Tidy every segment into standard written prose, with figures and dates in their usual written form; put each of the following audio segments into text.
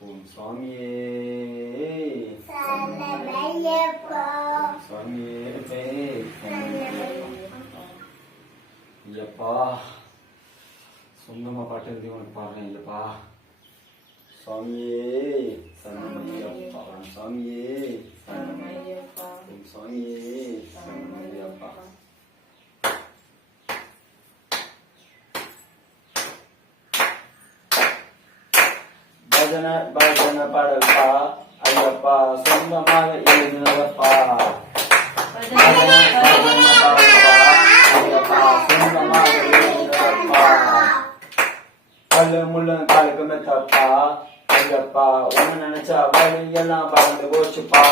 ஓம் சுவாமியே சுவாமியே ஐயப்பா சொந்தமா பாட்டு எழுதி உனக்கு பாடுறேன் ஐயப்பா சுவாமியே சரணமையப்பா சுவாமியே சரணமையப்பா சுவாமியே சரணமையப்பா பஜன பஜன பாடல்பா ஐயப்பா சொந்தமாக எழுதினதப்பா பஜன பஜன பாடல்பா ஐயப்பா சொந்தமாக எழுதினதப்பா கல்லு முள்ளு காலுக்கு மெத்தப்பா ஐயப்பா ஒன்னு நினைச்சா வழி எல்லாம் பறந்து போச்சுப்பா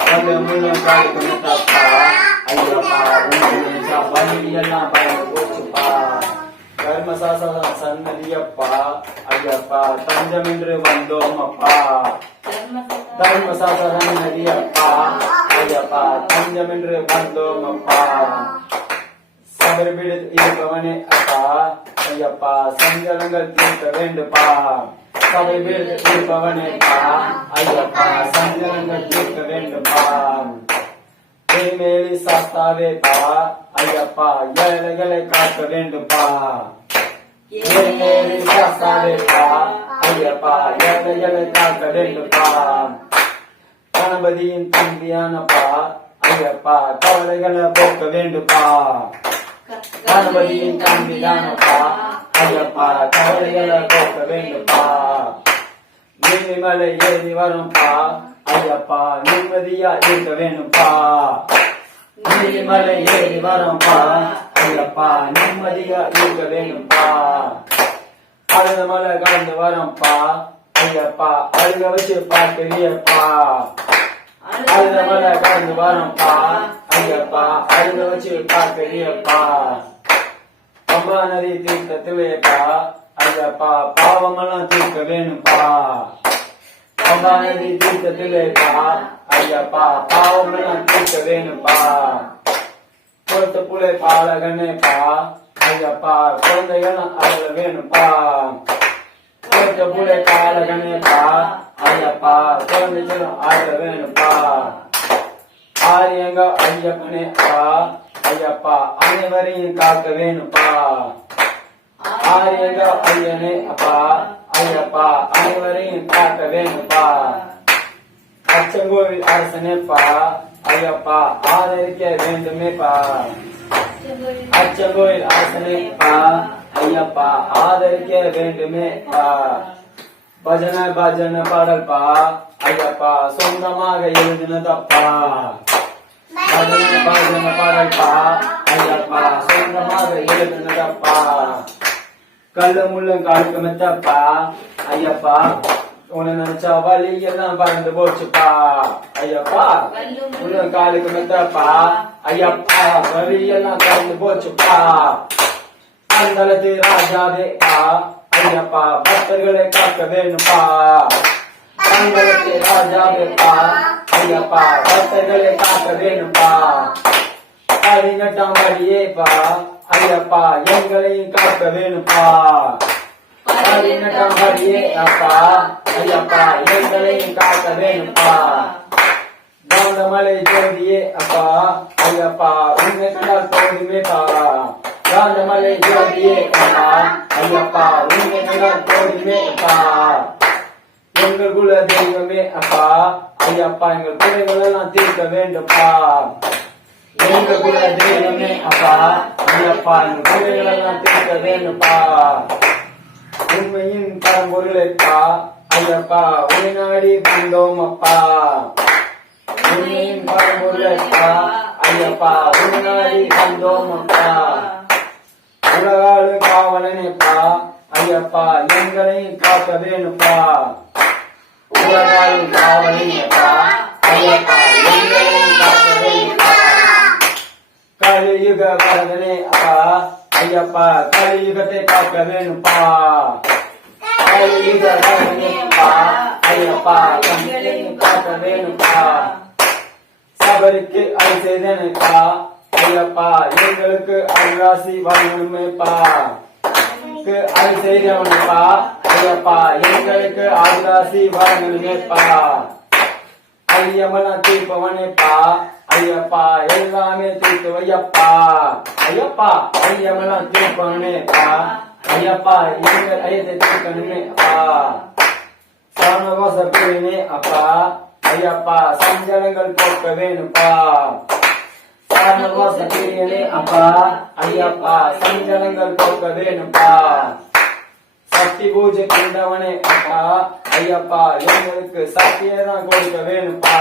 கல்லு முள்ளு காலுக்கு மெத்தப்பா ஐயப்பா ஒன்னு நினைச்சா வழி எல்லாம் பறந்து போச்சுப்பா கர்மசாசன சன்னதியப்பா ஐயப்பா தஞ்சம் என்று வந்தோம் அப்பா தர்மசாசன நதியப்பா ஐயப்பா தஞ்சம் என்று வந்தோம் அப்பா சபரிபீடு இருப்பவனே அப்பா ஐயப்பா சஞ்சலங்கள் தீர்க்க வேண்டுப்பா சபரிபீடு இருப்பவனேப்பா ஐயப்பா சஞ்சலங்கள் தீர்க்க வேண்டுப்பா மேலி சாஸ்தாவேப்பா ஐயப்பா ஏழைகளை காக்க வேண்டுப்பா மேலி சாஸ்தாவேப்பா ஐயப்பா ஏழைகளை காக்க வேண்டுப்பா கணபதியின் தம்பியானப்பா ஐயப்பா கவலைகளை போக்க வேண்டுப்பா கணபதியின் தம்பியானப்பா ஐயப்பா கவலைகளை போக்க வேண்டுப்பா நீலிமலை ஏறி வரும்பா ஐயப்பா நிம்மதியா இருக்க வேணும்பா நீலிமலை ஏறி வரும்பா ஐயப்பா நிம்மதியா இருக்க வேணும்பா அழுத மலை கலந்து வரம்பா ஐயப்பா அழுக வச்சு பார்க்கறியப்பா அழுத மலை கலந்து வரம்பா ஐயப்பா அழுக வச்சு பார்க்கறியப்பா பம்பா நதி தீர்த்தத்திலேப்பா ஐயப்பா பாவமெல்லாம் தீர்க்க வேணும்பா பம்பா நதி தீர்த்தத்திலேப்பா ஐயப்பா பாவமெல்லாம் தீர்க்க வேணும்பா பொறுத்த புலை பாலகனேப்பா ஐயப்பா குழந்தைகளும் அழக வேணும்பா பொறுத்த புலை பாலகனேப்பா ஐயப்பா குழந்தைகளும் அழக வேணும்பா ஆரியங்க ஐயப்பனேப்பா ஐயப்பா அனைவரையும் காக்க வேணும்பா ஆரியங்க ஐயனே அப்பா ஐயப்பா அனைவரையும் காக்க வேணும்பா அச்சங்கோவில் அரசனேப்பா ஐயப்பா ஆதரிக்க வேண்டுமேப்பா அச்சங்கோவில் அரசனேப்பா ஐயப்பா ஆதரிக்க வேண்டுமேப்பா பஜன பஜன பாடல்பா ஐயப்பா சொந்தமாக எழுதினதப்பா பஜன பஜன பாடல்பா ஐயப்பா சொந்தமாக எழுதினதப்பா கல்லு முள்ளும் காலுக்கு மெத்தப்பா ஐயப்பா உன்னை நினைச்சா வலி எல்லாம் பறந்து போச்சுப்பா ஐயப்பா முள்ளும் காலுக்கு மெத்தப்பா ஐயப்பா வலி எல்லாம் பறந்து போச்சுப்பா அந்தளத்து ராஜாவேப்பா ஐயப்பா பக்தர்களை காக்க வேணும்பா அந்தளத்து ராஜாவேப்பா ஐயப்பா பக்தர்களை காக்க வேணும்பா அடிநட்டாம் வழியேப்பா ஐயப்பா எங்களையும் காக்க வேணும்பா அடிநட்டாம் வழியே அப்பா ஐயப்பா எங்களையும் காக்க வேணும்பா கவுண்டமலை ஜோதியே அப்பா ஐயப்பா உன்னை கண்டால் போதுமேப்பா கவுண்டமலை ஜோதியே அப்பா ஐயப்பா உன்னை கண்டால் போதுமேப்பா எங்கள் குல தெய்வமே அப்பா ஐயப்பா எங்கள் குறைகள் எல்லாம் தீர்க்க வேண்டும்பா எங்க குல தெய்வமே அப்பா ஐயப்பா எங்கள் குறைகள் எல்லாம் தீர்க்க வேண்டும்பா உண்மையின் பரம்பொருளைப்பா ஐயப்பா உன்னை நாடி வந்தோம் அப்பா உண்மையின் பரம்பொருளைப்பா ஐயப்பா உன்னை நாடி வந்தோம் அப்பா உலகாளு காவலனேப்பா ஐயப்பா எங்களையும் காக்க வேணும்பா உலகாளு காவலனேப்பா ஐயப்பா எங்களையும் காக்க வேணும்பா கலியுக வரதனே அப்பா ஐயப்பா கலியுகத்தை காக்க வேணும்பா கலியுக வரதனேப்பா ஐயப்பா எங்களையும் காக்க வேணும்பா சபரிக்கு அரிசேதனைப்பா ஐயப்பா எங்களுக்கு அருளாசி வரணுமேப்பா அரிசேதனைப்பா ஐயப்பா எங்களுக்கு ஆதிராசி வரணுமேப்பா ஐயமெல்லாம் தீர்ப்பவனேப்பா ஐயப்பா எல்லாமே தீர்த்து வையப்பா ஐயப்பா ஐயமெல்லாம் தீர்ப்பவனேப்பா ஐயப்பா எங்கள் ஐயத்தை தீர்க்கணுமேப்பா சரணவாச பிரிவே அப்பா ஐயப்பா சஞ்சலங்கள் போக்க வேணுப்பா சரணவாச பிரியனே அப்பா ஐயப்பா சஞ்சலங்கள் போக்க வேணுப்பா சக்தி பூஜை கொண்டவனே அப்பா ஐயப்பா எங்களுக்கு சக்தியதான் கொடுக்க வேணுப்பா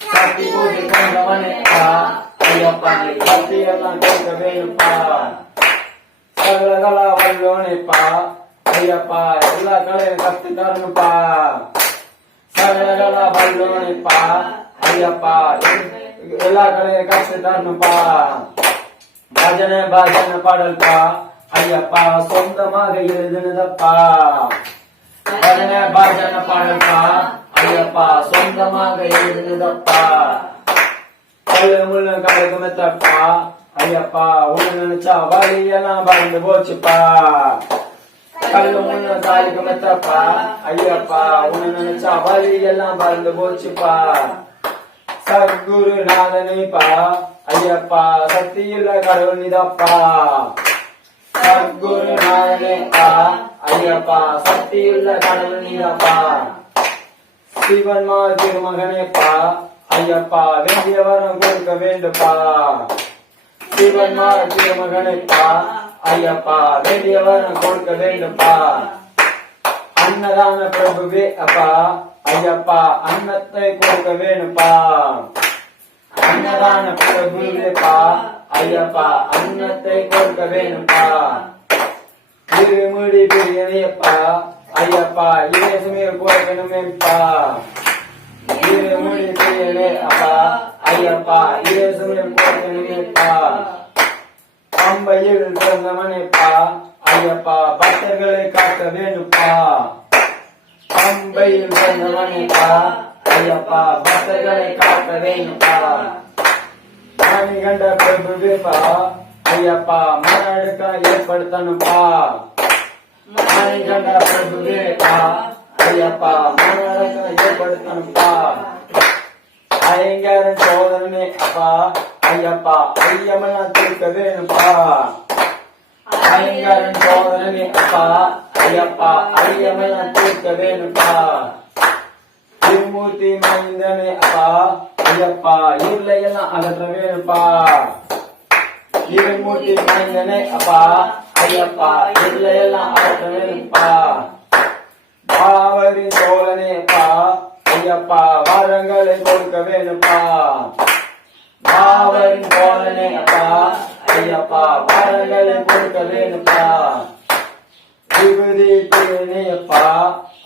சக்தி பூஜை கொண்டவனே அப்பா ஐயப்பா சக்தியெல்லாம் கொடுக்க வேணுப்பா சகலகலா வல்லோனேப்பா ஐயப்பா எல்லா கலையும் கத்து தரணுப்பா சகலகலா வல்லோனேப்பா ஐயப்பா எல்லா கலையும் கத்து தரணுப்பா பஜனை பாடல்பா ஐயப்பா சொந்தமாக எழுதுனதப்பா பஜனை பாடல்பா ஐயப்பா சொந்தமாக எழுதுனதப்பா கல்லு முள்ளு கலகுமத்தப்பா ஐயப்பா உன்னை நினைச்சா வழியெல்லாம் பறந்து போச்சுப்பா கல்லு முள்ளு கலகுமத்தப்பா ஐயப்பா உன்னை நினைச்சா வழியெல்லாம் பறந்து போச்சுப்பா சத்குரு நாதனைப்பா ஐயப்பா சக்தியுள்ள கடவுள் நிதப்பா சத்குரு நாதனேப்பா ஐயப்பா சக்தியுள்ள கடவுள் நீதப்பா சிவன்மார் திருமகனேப்பா ஐயப்பா வேண்டிய வரம் கொடுக்க வேண்டுப்பா சிவன்மார் திருமகனேப்பா ஐயப்பா வேண்டிய வரம் கொடுக்க வேண்டுப்பா அன்னதான பிரபுவே அப்பா ஐயப்பா அன்னத்தை கொடுக்க வேணுப்பா அன்னதான பிரபுவேப்பா ஐயப்பா அன்னத்தை கொடுக்க வேணுப்பா இருமுடி பிரியனையப்பா ஐயப்பா இயேசுமே கொடுக்கணுமேப்பா இருமுடி பிரியனே அப்பா ஐயப்பா இயேசுமே கொடுக்கணுமேப்பா பம்பையில் பிறந்தவனேப்பா ஐயப்பா பக்தர்களை காக்க வேணுப்பா பம்பையில் பிறந்தவனேப்பா ஐயப்பா பக்தர்களை காக்க வேணுப்பா கண்ட பிரபுவேப்பா ஐயப்பா மனடுக்க ஏற்படுத்தணுப்பா கண்ட பிரபுவேப்பா ஐயப்பா மனடுக்க ஏற்படுத்தணுப்பா ஐயங்காரன் சோதரனே அப்பா ஐயப்பா ஐயமெல்லாம் தீர்க்க வேணுப்பா ஐயங்காரன் சோதரனே அப்பா ஐயப்பா ஐயமெல்லாம் தீர்க்க வேணுப்பா திருமூர்த்தி மைந்தனே அப்பா ஐயப்பா இருளையெல்லாம் அகற்ற வேணுப்பா திருமூர்த்தி மைந்தனே அப்பா ஐயப்பா இருளையெல்லாம் அகற்ற வேணுப்பா பாவரி சோழனேப்பா ஐயப்பா வரங்களை கொடுக்க வேணுப்பா பாவரி சோழனே அப்பா ஐயப்பா வரங்களை கொடுக்க வேணுப்பா விபூதி பிரியனேப்பா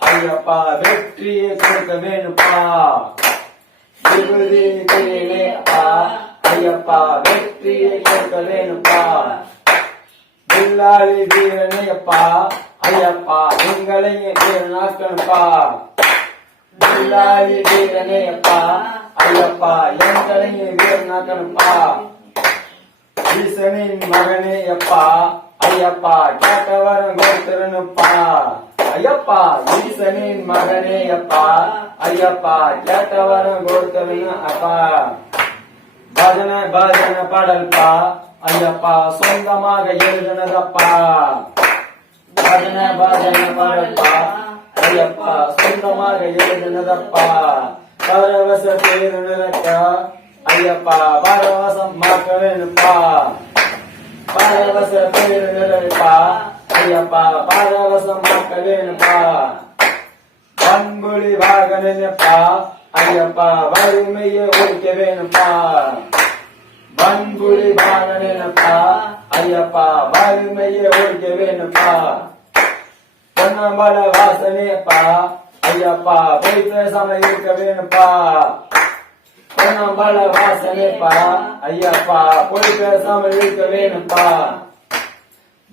ஐயப்பா வெற்றியை கொடுக்க வேணுப்பா விபூதி பிரியனேப்பா ஐயப்பா வெற்றியை கொடுக்க வேணுப்பா பில்லாளி வீரனேப்பா ஐயப்பா எங்களையும் வீரனாக்கணுப்பா பில்லாளி வீரனேப்பா ஐயப்பா எங்களையும் வீரனாக்கணுப்பா ஈசனின் மகனேயப்பா ஐயப்பா கேட்டவரம் கொடுத்துருப்பா ஐயப்பா ஈசனின் மகனேயப்பா ஐயப்பா கேட்டவரம் கொடுத்துருன்னு அப்பா பஜனை பாடல்பா ஐயப்பா சொந்தமாக எழுதுனதப்பா பஜனை பாடல்பா ஐயப்பா சொந்தமாக எழுதுனதப்பா பரவச பேருனக்கா ஐயப்பா பரவசம் மாக்க வேணுப்பா பரவச பேருனப்பா ஐயப்பா பரவசம் மாக்க வேணுப்பா பண்புலி வாகனப்பா ஐயப்பா வறுமையை ஒழிக்க வேணுப்பா பண்புலி வாகனப்பா ஐயப்பா வறுமையை ஒழிக்க வேணுப்பா பொன்னம்பல வாசனேப்பா ஐயப்பா போய் பேசாம இருக்க வேணுப்பா பொன்னம்பல வாசனேப்பா ஐயப்பா போய் பேசாம இருக்க வேணுப்பா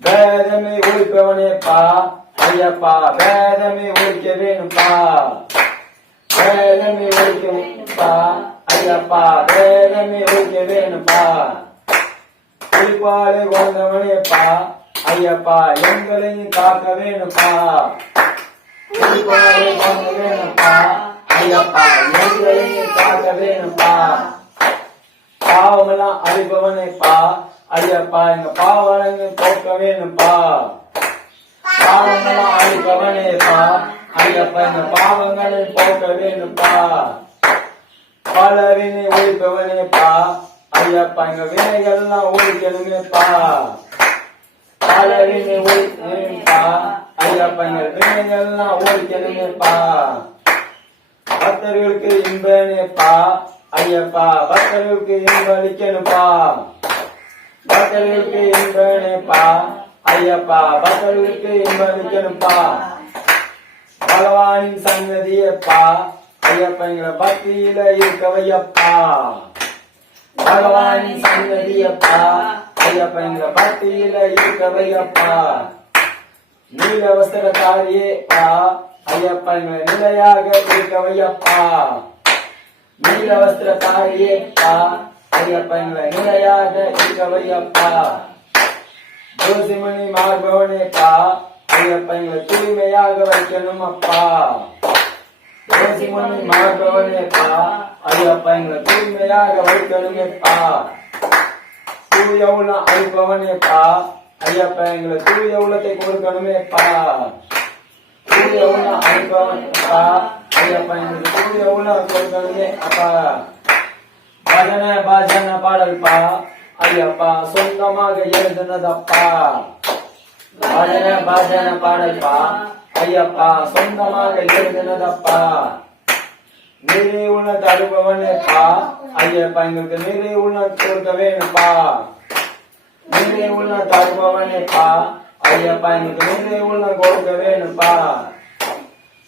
வேதமே ஒழிப்பவனேப்பா ஐயப்பா வேதமே ஒழிக்க வேணுப்பா வேதமே ஒழிக்க வேணுப்பா ஐயப்பா வேதமே ஒழிக்க வேணுப்பா குறிப்பாடு கொண்டவனேப்பா ஐயப்பா எங்களையும் காக்க வேணுப்பா குடிப்பவனை காக்க வேணுப்பா ஐயப்பா எங்களையும் காக்க வேணுப்பா பாவமெல்லாம் அழிப்பவனைப்பா ஐயப்பா எங்க பாவங்களை போக்க வேணுப்பா பாவமெல்லாம் அழிப்பவனேப்பா ஐயப்பா எங்க பாவங்களை போக்க வேணுப்பா பல வினை ஒழிப்பவனேப்பா ஐயப்பா எங்க வினைகள்லாம் ஒழிக்கணுமேப்பா பல வினை ஒழிப்பா ஐயப்பா எங்க வினைகள்லாம் ஒழிக்கணுமேப்பா பக்தர்களுக்கு இன்பனேப்பா ஐயப்பா பக்தர்களுக்கு இன்ப அளிக்கணுப்பா பக்தர்களுக்கு இன்பனேப்பா ஐயப்பா பக்தர்களுக்கு இன்ப அளிக்கணுப்பா பகவானின் சன்னதியப்பா ஐயப்பா எங்களை பக்தியில இருக்க வையப்பா பகவானின் சன்னதியப்பா ஐயப்பா எங்களை பக்தியில இருக்க வையப்பா நீல வஸ்திரதாரியேப்பா ஐயப்பா எங்களை நிலையாக இருக்க வையப்பா நீல வஸ்திரதாரியேப்பா ஐயப்பா எங்களை நிலையாக இருக்க வையப்பா ஜோசிமணி மார்பவனேப்பா ஐயப்பா எங்களை தூய்மையாக வைக்கணும் அப்பா ஜோசிமணி மார்பவனேப்பா ஐயப்பா எங்களை தூய்மையாக வைக்கணுமேப்பா தூய உள்ளம் அழிப்பவனேப்பா ஐயப்பா எங்களை தூய உள்ளத்தை கொடுக்கணுமேப்பா தூய உள்ளம் அழிப்பவனேப்பா ஐயப்பா எங்களுக்கு தூய உள்ளம் கொடுக்கணுமே அப்பா பஜன பஜன பாடல்பா ஐயப்பா சொந்தமாக எழுதுனதப்பா பஜன பஜன பாடல்பா ஐயப்பா சொந்தமாக எழுதுனதப்பா நிறை உள்ள தடுப்பவனேப்பா ஐயப்பா எங்களுக்கு நிறை உள்ள கொடுக்க வேணுப்பா நிறை உள்ள தடுப்பவனேப்பா ஐயப்பா எங்களுக்கு நிறை உள்ள கொடுக்க வேணுப்பா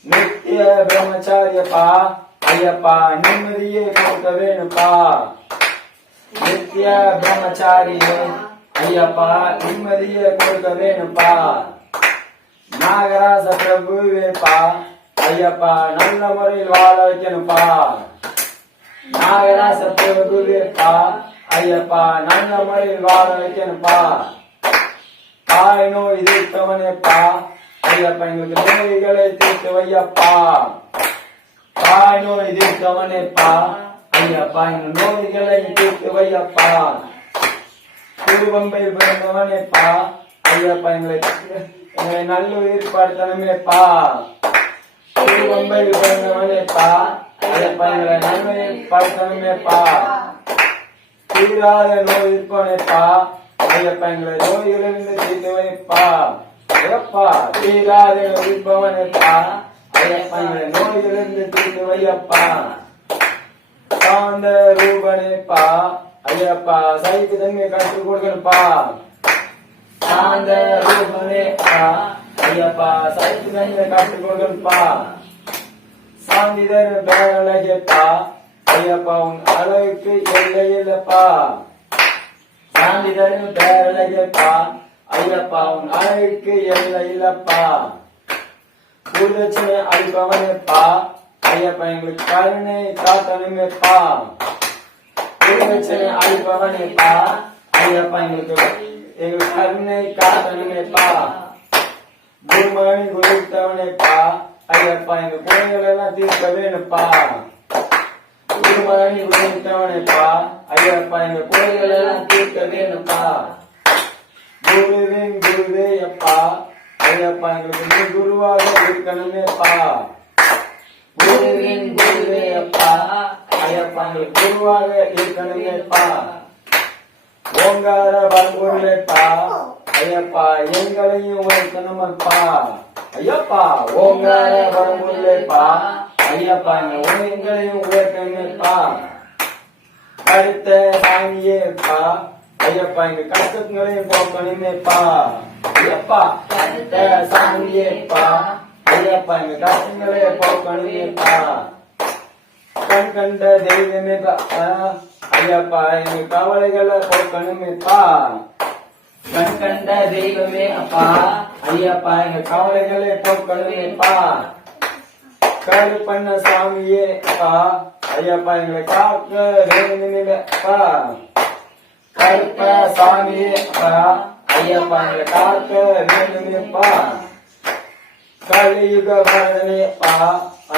நித்திய பிரம்மச்சாரியப்பா ஐயப்பா நிம்மதியை கொடுக்க வேணுப்பா நித்திய பிரம்மச்சாரியே ஐயப்பா நிம்மதியை கொடுக்க வேணுப்பா நாகராச பிரபுவேப்பா ஐயப்பா நல்ல முறையில் வாழ வைக்கணுப்பா நாகராச பிரபுவேப்பா ஐயப்பா நல்ல முறையில் வாழ வைக்கணுப்பா தாய் நோய் தீர்த்தவனேப்பா ஐயப்பா எங்களுக்கு நோய்களை தீர்த்து வையப்பா தாய் நோய் தீர்த்தவனேப்பா ஐயப்பா எங்க நோய்களை தீர்த்து வையப்பா திருவம்பை பிறந்தவனேப்பா ஐயப்பா எங்களை நல்லுயிர் படுத்தணுமேப்பா திருவம்பை பிறந்தவனேப்பா ஐயப்பா எங்களை நன்மையில் படுத்தணுமேப்பா தீராத நோய் இருப்பவனேப்பா ஐயப்பா எங்களை நோய்களிலிருந்து தீர்த்து வைப்பா ஐயப்பா தீராத நோய் இருப்பவனேப்பா ஐயப்பா எங்களை நோய்களிலிருந்து தீர்த்து வையப்பா சாந்த ரூபனேப்பா ஐயப்பா சைக்கு தன்மை கற்றுக் கொடுக்கணுப்பா சாந்த ரூபனேப்பா ஐயப்பா சைக்கு தன்மை கற்றுக் கொடுக்கணுப்பா சாந்திதர் பேரழகேப்பா ஐயப்பா உன் அழகுக்கு எல்லை இல்லப்பா சாந்திதர் பேரழகேப்பா ஐயப்பா உன் அழகுக்கு எல்லை இல்லப்பா குருதட்சணை அளிப்பவனேப்பா ஐயப்பா எங்களுக்கு கருணை காட்டணுமேப்பா குருதட்சணை அளிப்பவனேப்பா ஐயப்பா எங்களுக்கு கருணை காட்டணுமேப்பா குருமணி குருத்தவனேப்பா ஐயப்பா எங்க குறைகள் எல்லாம் தீர்க்க வேணுப்பா குருமணி குருத்தவனேப்பா ஐயப்பா எங்க குறைகள் எல்லாம் தீர்க்க வேணுப்பா குருவின் குருவேயப்பா ஐயப்பா எங்களுக்கு நீ குருவாக இருக்கணுமேப்பா குருவின் குருவேயப்பா ஐயப்பா எங்களுக்கு குருவாக இருக்கணுமேப்பா ஓங்கார பண்பொருளேப்பா ஐயப்பா எங்களையும் உழைக்கணுமப்பா ஐயப்பா ஓங்கார பண்பொருளேப்பா ஐயப்பா எங்களையும் உழைக்கணுமேப்பா கருத்த சாமியேப்பா ஐயப்பா எங்க கஷ்டங்களையும் போக்கணுமேப்பா ஐயப்பா கருத்த சாமியேப்பா ஐயப்பா எங்க கஷ்டங்களையே போக்கணுமேப்பா கண் கண்ட தெய்வமே ஐயப்பா எங்க கவலைகளை போக்கணுமேப்பா கண் கண்ட தெய்வமே அப்பா ஐயப்பா எங்க கவலைகளை போக்கணுமேப்பா கருப்பண்ண சாமியே அப்பா ஐயப்பா எங்களை காக்க வேணுமேப்பா கருப்ப சாமியே அப்பா ஐயப்பா எங்களை காக்க வேண்டுமேப்பா கலியுக வரதனேப்பா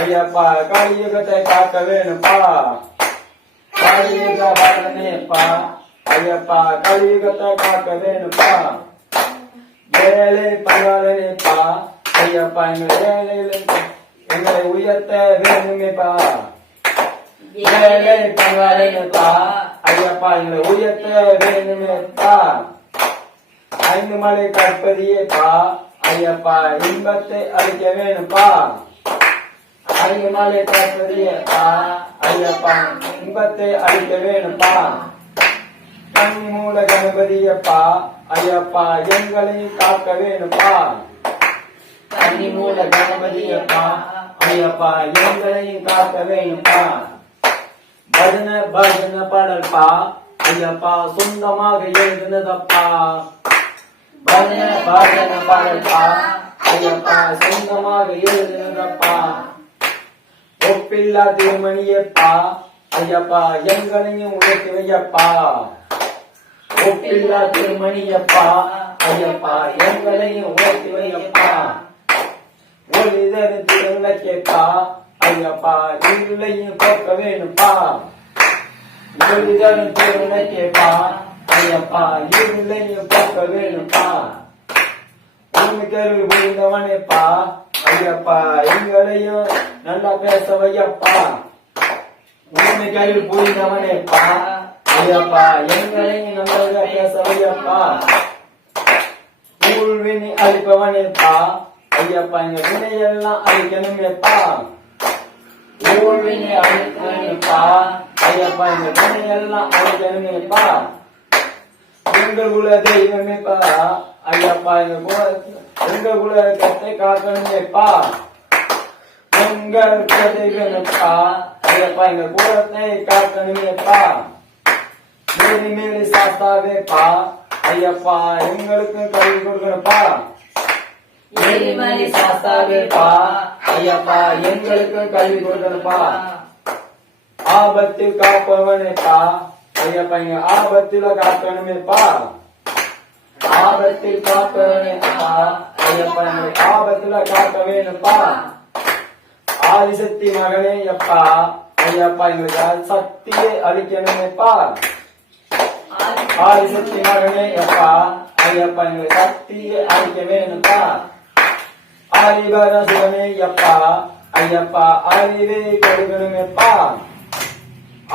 ஐயப்பா கலியுகத்தை காக்க வேணுப்பா கலியுக வரதனேப்பா ஐயப்பா கலியுகத்தை காக்க வேணுப்பா ஏழை பங்காளனேப்பா ஐயப்பா எங்களை உயர்த்த வேணுமேப்பா ஏழை பங்காளனேப்பா ஐயப்பா எங்களை உயர்த்த வேணுமேப்பா ஐந்து மலை கற்பதியேப்பா ஐயப்பா இன்பத்தை அளிக்க வேணுப்பா ஐந்து மலை கற்பதியேப்பா ஐயப்பா இன்பத்தை அளிக்க வேணுப்பா கன்னி மூல கணபதியப்பா ஐயப்பா எங்களையும் காக்க வேணுப்பா கன்னி மூல கணபதியப்பா ஐயப்பா எங்களையும் காக்க வேணுப்பா பஜன பஜன பாடல்பா ஐயப்பா சொந்தமாக எழுதுனதப்பா பஜன பஜன பாடல்பா ஐயப்பா சொந்தமாக எழுதுனதப்பா ஒப்பில்லா திருமணியப்பா ஐயப்பா எங்களையும் உயர்த்தி வையப்பா ஒப்பில்லா திருமணியப்பா ஐயப்பா எங்களையும் உயர்த்தி வையப்பா ஒளிதரு திருவிளக்கேப்பா ஐயப்பா இருளையும் போக்க வேணுப்பா ஒளிதரு திருவிளக்கேப்பா ஐயப்பா இருளையும் போக்க வேணுப்பா உண்மைக்கருள் புரிந்தவனேப்பா ஐயப்பா எங்களையும் நல்லா பேச வையப்பா உண்மைக்கருள் புரிந்தவனேப்பா ஐயப்பா எங்களையும் நல்லா பேச வையப்பா ஊழ்வினி அளிப்பவனேப்பா ஐயப்பா எங்க வினையெல்லாம் அழிக்கணுமேப்பா ஊழ்வினி அழிக்கணுமேப்பா ஐயப்பா எங்க வினையெல்லாம் அழிக்கணுமேப்பா எங்கள் குல தெய்வமேப்பா ஐயப்பா எங்க குல கத்தை காக்கணுமேப்பா எங்கள் குல தெய்வமேப்பா ஐயப்பா எங்க குலத்தை காக்கணுமேப்பா மேலி மேலி சாஸ்தாவேப்பா ஐயப்பா எங்களுக்கு கல்வி கொடுக்கணுப்பா ஏரிமலை சாஸ்தாவேப்பா ஐயப்பா எங்களுக்கு கல்வி கொடுக்கணுப்பா ஆபத்தில் காப்பவனேப்பா ஐயப்பா எங்க ஆபத்துல காக்கணுமேப்பா ஆபத்தில் காப்பவனேப்பா ஐயப்பா எங்க ஆபத்துல காக்க வேணுப்பா ஆதிசக்தி மகனே அப்பா ஐயப்பா எங்களுக்கு சக்தியை அளிக்கணுமேப்பா ஆதிசக்தி மகனே அப்பா ஐயப்பா எங்களுக்கு சக்தியை அளிக்க வேணுப்பா ஆதிபர சிவனே அப்பா ஐயப்பா அறிவை கொடுக்கணுமேப்பா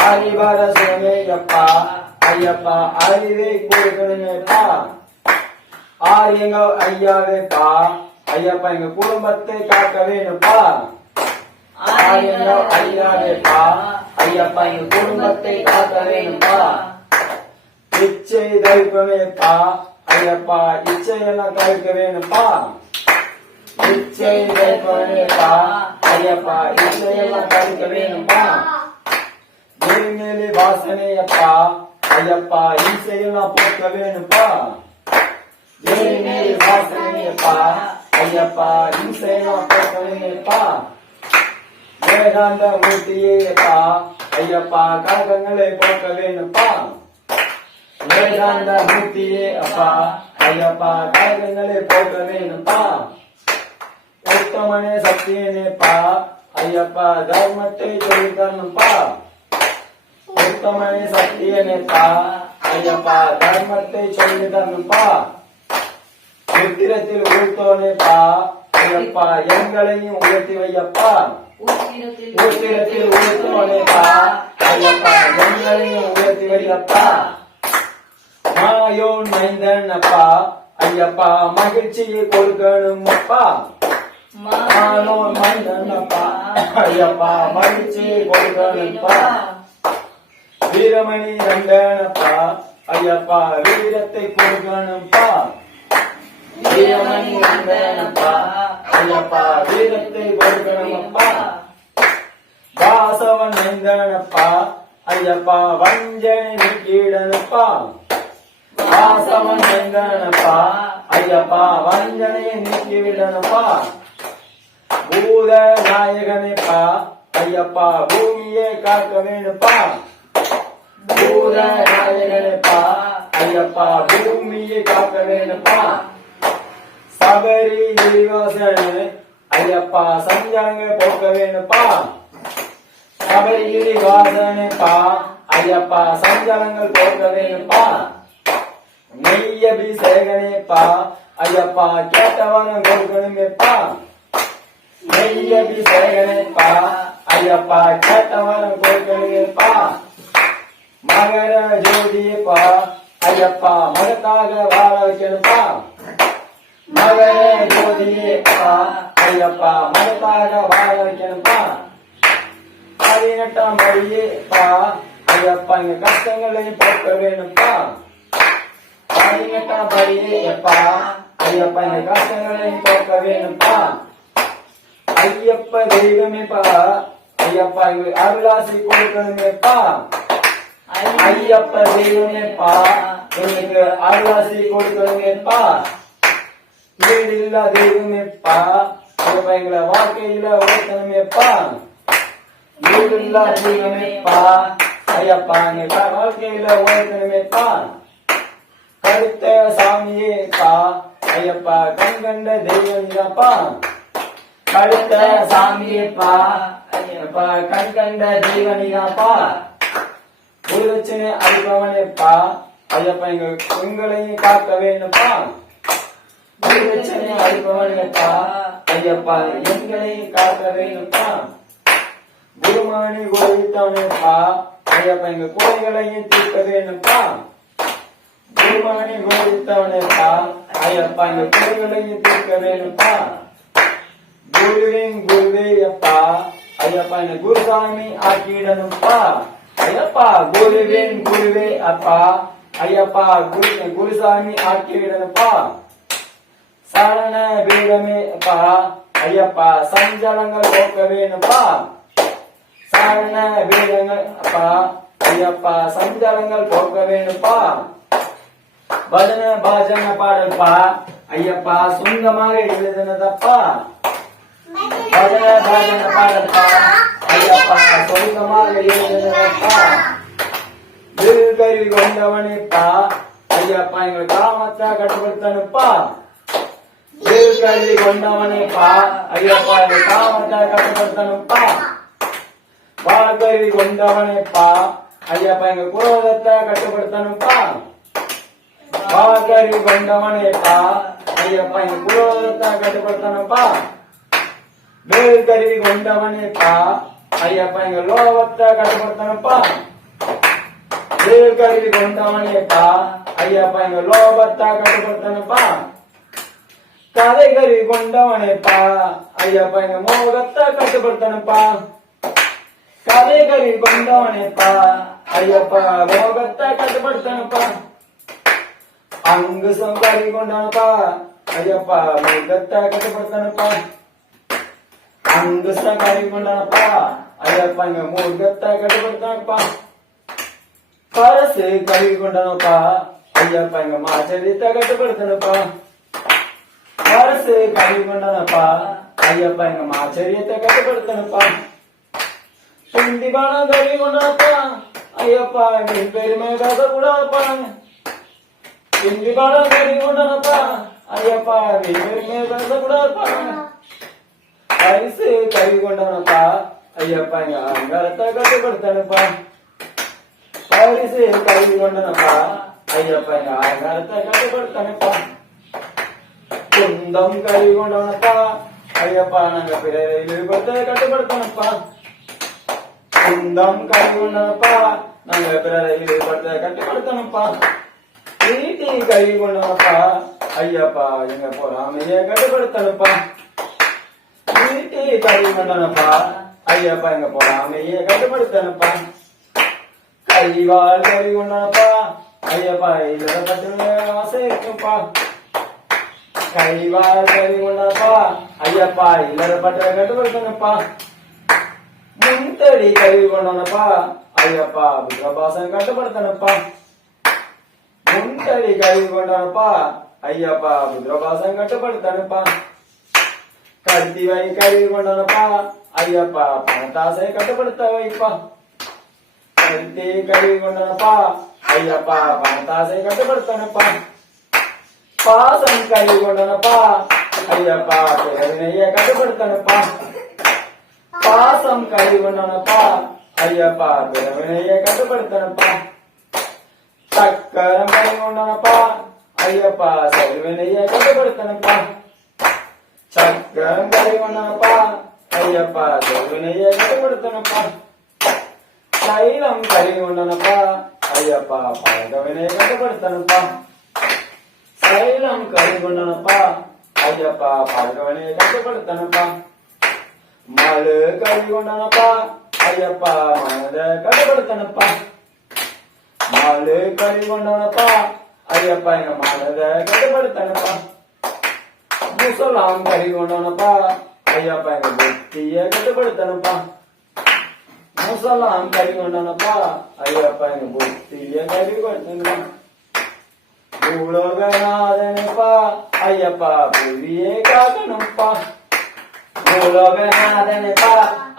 ஆதிபர சிவனே அப்பா ஐயப்பா அறிவை கொடுக்கணுமேப்பா ஆரியங்க ஐயாவேப்பா ஐயப்பா எங்க குடும்பத்தை காக்க வேணுப்பா ஆரியங்க ஐயாவேப்பா ஐயப்பா எங்க குடும்பத்தை காக்க வேணுப்பா இச்சை தவிர்ப்பமேப்பா ஐயப்பா இச்சையெல்லாம் தவிர்க்க வேணுப்பா இச்சை தவிர்ப்பமேப்பா ஐயப்பா இச்சையெல்லாம் தவிர்க்க வேணுப்பா மேலே வாசனையப்பா ஐயப்பா இச்சையெல்லாம் போக்க வேணுப்பா மேலே வாசனையப்பா ஐயப்பா இச்சையெல்லாம் போக்க வேணுப்பா வேதாந்த மூர்த்தியேப்பா ஐயப்பா கலகங்களை போக்க வேணுப்பா வேதாந்த மூர்த்தியே அப்பா ஐயப்பா கலகங்களை போக்க வேணுப்பா உத்தமனே சத்தியனேப்பா ஐயப்பா தர்மத்தை சொல்லி தரணும்பா உத்தமனே சத்தியனேப்பா ஐயப்பா தர்மத்தை சொல்லி தரணும்பா உத்திரத்தில் உயர்த்தோனேப்பா ஐயப்பா எங்களையும் உயர்த்தி வையப்பா உத்திரத்தில் உயர்த்தோனேப்பா ஐயப்பா எங்களையும் உயர்த்தி வையப்பா மாயோன் மைந்தன் அப்பா ஐயப்பா மகிழ்ச்சியை கொடுக்கணும் அப்பா மாயோன் மைந்தன் அப்பா ஐயப்பா மகிழ்ச்சியை கொடுக்கணும்ப்பா வீரமணி நந்தனப்பா ஐயப்பா வீரத்தை கொடுக்கணும்ப்பா வீரமணி நந்தனப்பா ஐயப்பா வீரத்தை கொடுக்கணுமப்பா வாசவன் நந்தனப்பா ஐயப்பா வஞ்சனை நீக்கிடனப்பா வாசவன் நந்தனப்பா ஐயப்பா வஞ்சனையை நீக்கிவிடனப்பா பூத நாயகனப்பா ஐயப்பா பூமியை காக்க வேணுப்பா பூத நாயகனப்பா ஐயப்பா பூமியை காக்க வேணுப்பா சபரி கிரிவாசனே ஐயப்பா சஞ்சலங்கள் போக்க வேணுப்பா சபரி கிரிவாசனேப்பா ஐயப்பா சஞ்சலங்கள் போக்க வேணுப்பா நெய்யபிஷேகனேப்பா ஐயப்பா கேட்டவனம் கொடுக்கணுமேப்பா நெய்யபிஷேகனேப்பா ஐயப்பா கேட்டவனம் கொடுக்கணுமேப்பா மகர ஜோதியப்பா ஐயப்பா மகத்தாக வாழ வைக்கணுப்பா மகர ஜோதியப்பா ஐயப்பா மகத்தாக வாழ வைக்கணுப்பா 18ஆம் படியேப்பா ஐயப்பா இங்க கஷ்டங்களையும் போக்க வேணுப்பா 18ஆம் படியேப்பா ஐயப்பா இங்க கஷ்டங்களையும் போக்க வேணுப்பா ஐயப்ப தெய்வமேப்பா ஐயப்பா இங்க அருளாசி கொடுக்கணுமேப்பா ஐயப்ப தெய்வமேப்பா எங்களுக்கு அருளாசி கொடுக்கணுமேப்பா வீடில்லா தெய்வமேப்பா ஐயப்பா எங்களை வாழ்க்கையில உழைக்கணுமேப்பா வீடில்லா தெய்வமேப்பா ஐயப்பா எங்க வாழ்க்கையில உழைக்கணுமேப்பா கருத்த சாமியேப்பா ஐயப்பா கண்கண்ட தெய்வம்ப்பா கருத்த சாமியேப்பா ஐயப்பா கண்கண்ட தெய்வனியாப்பா குருதட்சணை அளிப்பவனேப்பா ஐயப்பா எங்களையும் காக்க வேணுப்பா குருதட்சணை அளிப்பவனேப்பா ஐயப்பா எங்களையும் காக்க வேணுப்பா குருமானி கோவித்தவனேப்பா ஐயப்பா எங்க கோயில்களையும் தீர்க்க வேணுப்பா குருமானி கோவித்தவனேப்பா ஐயப்பா எங்க கோயில்களையும் தீர்க்க வேணுப்பா குருவின் குருவேயப்பா ஐயப்பா எங்க குருசாமி ஆக்கிடணுப்பா ஐயப்பா குருவின் குருவே அப்பா ஐயப்பா குருசாமி ஆக்கிவிடணுப்பா சரண பீடமே அப்பா ஐயப்பா சஞ்சலங்கள் போக்க வேணுப்பா சரண பீடங்கள் அப்பா ஐயப்பா சஞ்சலங்கள் போக்க வேணுப்பா பஜன பாஜன பாடல்பா ஐயப்பா சொந்தமாக எழுதுனதப்பா பஜன பாஜன பாடல்பா ஐயப்பா சொந்தமாக எழுதுனதப்பா கருவி கொண்டவனேப்பா ஐயப்பா எங்கள் காமத்தை கட்டுப்படுத்தனுப்பா கருவி கொண்டவனேப்பா ஐயப்பா எங்கள் காமத்தை கட்டுப்படுத்தனுப்பா வாழக்கருவி கொண்டவனேப்பா ஐயப்பா எங்க குரோதத்தை கட்டுப்படுத்தனுப்பா வாழக்கருவி கொண்டவனேப்பா ஐயப்பா எங்க குரோதத்தை கட்டுப்படுத்தனுப்பா வேல்கருவி கொண்டவனேப்பா ஐயப்பா எங்க லோகத்தை கட்டுப்படுத்தனுப்பா வேல்கருவி கொண்டவனேப்பா ஐயப்பா எங்க லோகத்தை கட்டுப்படுத்தனுப்பா கதை கருவி கொண்டவனேப்பா ஐயப்பா எங்க மோகத்தை கட்டுப்படுத்தனுப்பா கதை கருவி கொண்டவனேப்பா ஐயப்பா மோகத்தை கட்டுப்படுத்தனுப்பா அங்குசம் கருவி கொண்டவனப்பா ஐயப்பா மோகத்தை கட்டுப்படுத்தனுப்பா அங்குசம் கருவி கொண்டவனப்பா ஐயப்பா எங்க மோகத்தை கட்டுப்படுத்தனுப்பா பரசு கருவி கொண்டனப்பா ஐயப்பா எங்க மாச்சரியத்தை கட்டுப்படுத்தனப்பா பரசு கருவி கொண்டனப்பா ஐயப்பா எங்க மாச்சரியத்தை கட்டுப்படுத்தனப்பா சுண்டி பணம் கருவி கொண்டனப்பா ஐயப்பா எங்க பெருமை பேசக்கூடாதுப்பா சுண்டி பணம் கருவி கொண்டனப்பா ஐயப்பா எங்க பெருமை பேசக்கூடாதுப்பா பரிசு கருவி கொண்டனப்பா ஐயப்பா எங்க அகங்காரத்தை கட்டுப்படுத்தனப்பா பரிசு கல்வி கொண்டனப்பா ஐயப்பா எங்க அகங்காரத்தை கட்டுப்படுத்தனப்பா குந்தம் கல்வி கொண்டவனப்பா ஐயப்பா நாங்க பிறரை இழிவுபடுத்த கட்டுப்படுத்தனப்பா குந்தம் கல்வி கொண்டனப்பா நாங்க பிறரை இழிவுபடுத்த கட்டுப்படுத்தனப்பா ஈட்டி கல்வி கொண்டனப்பா ஐயப்பா எங்க பொறாமைய கட்டுப்படுத்தனப்பா ஈட்டி கல்வி கொண்டனப்பா ஐயப்பா எங்க பொறாமைய கட்டுப்படுத்தனப்பா கைவாள் கறி கொண்டனப்பா ஐயப்பா இதுல பட்டு ஆசை இருக்குப்பா கைவாள் கறி கொண்டனப்பா ஐயப்பா இல்லற பட்டு கட்டுப்படுத்தனப்பா முன்தடி கருவி கொண்டனப்பா ஐயப்பா புத்திரபாசம் கட்டுப்படுத்தனப்பா முன்தடி கருவி கொண்டனப்பா ஐயப்பா புத்திரபாசம் கட்டுப்படுத்தனப்பா கத்தி வை கருவி கொண்டனப்பா ஐயப்பா பணத்தாசை கட்டுப்படுத்த வைப்பா கருத்தி கருவி கொண்டனப்பா ஐயப்பா பணத்தாசை கட்டுப்படுத்தனப்பா பாசம் கறி கொண்டனப்பா ஐயப்பா பிறவினைய கட்டுப்படுத்தனப்பா பாசம் கறி கொண்டனப்பா ஐயப்பா பிறவினைய கட்டுப்படுத்தனப்பா சக்கரம் கறி கொண்டனப்பா ஐயப்பா செல்வினைய கட்டுப்படுத்தனப்பா சக்கரம் கறி கொண்டனப்பா ஐயப்பா செல்வினைய கட்டுப்படுத்தனப்பா சைலம் கறி கொண்டனப்பா ஐயப்பா பழகவினைய கட்டுப்படுத்தனப்பா சைலம் கறி கொண்டனப்பா ஐயப்பா பழகவினைய கட்டுப்படுத்தனப்பா மழு கறி கொண்டனப்பா ஐயப்பா மனத கட்டுப்படுத்தனப்பா மழு கறி கொண்டனப்பா ஐயப்பா எங்க மனத கட்டுப்படுத்தனப்பா முசலாம் கறி கொண்டனப்பா ஐயப்பா எங்க புத்திய கட்டுப்படுத்தனப்பா முசலாம் கறி கொண்டனப்பா ஐயப்பா எங்க புத்திய கட்டுப்படுத்தனப்பா பூலோகநாதனப்பா ஐயப்பா புவியே காக்கணும்ப்பா பூலோகநாதனப்பா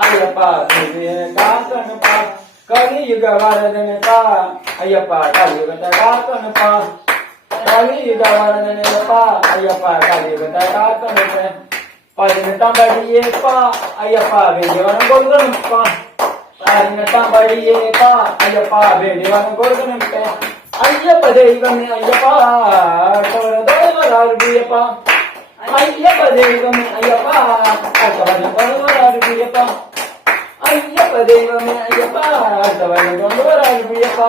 ஐயப்பா புவியே காக்கணும்ப்பா கலியுக வரதனப்பா ஐயப்பா கலியுகத்தை காக்கணும்ப்பா கலியுக வரதனப்பா ஐயப்பா கலியுகத்தை காக்கணும்ப்பா 18ஆம் படியேப்பா ஐயப்பா வேண்டியவனம் கொடுக்கணும்ப்பா 18ஆம் படியேப்பா ஐயப்பா வேண்டியவனம் கொடுக்கணும்ப்பா ஐயப்ப தெய்வமே ஐயப்பா வராருப்பா ஐயப்ப தெய்வமே ஐயப்பா வராருப்பா ஐயப்ப தெய்வமே ஐயப்பா வராருப்பா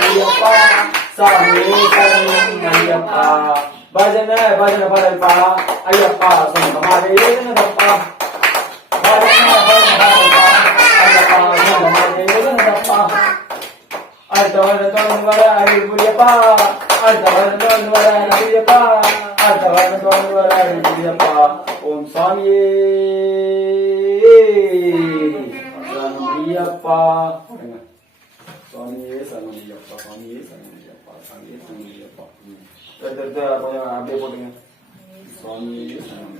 ஐயப்பா சாமி ஐயப்பா பஜன பஜன படைப்பா ஐயப்பா சொந்தமாக எழுதுனதப்பா பஜன பஜன படைப்பா ஐயப்பா சொந்தமாக எழுதுனதப்பா அடுத்த வருடம் தொடர்ந்து வர அருள் புரியப்பா அடுத்த வருடம் தொடர்ந்து வர அருள் புரியப்பா அடுத்த வருடம் தொடர்ந்து வர அருள் புரியப்பா ஓம் சாமியே சரணமையப்பா சுவாமியே சரணமையப்பா சுவாமியே சரணமையப்பா சுவாமியே சரணமையப்பா கொஞ்சம் அப்படியே போட்டுங்க சுவாமியே சரணமையப்பா